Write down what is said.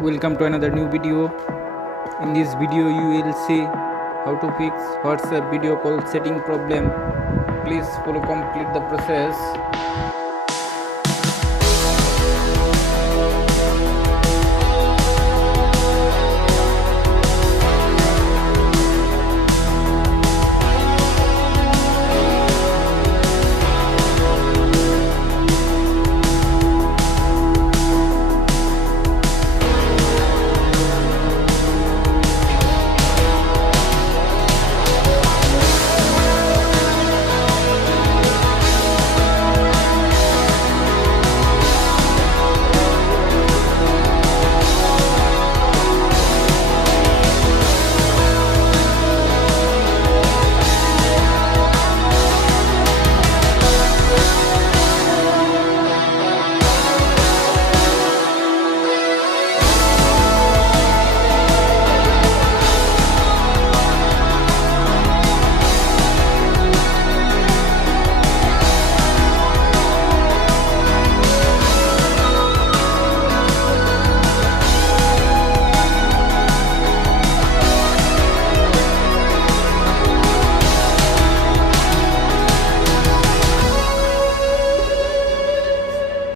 Welcome to another new video. In this video you will see how to fix WhatsApp video call setting problem. Please follow complete the process.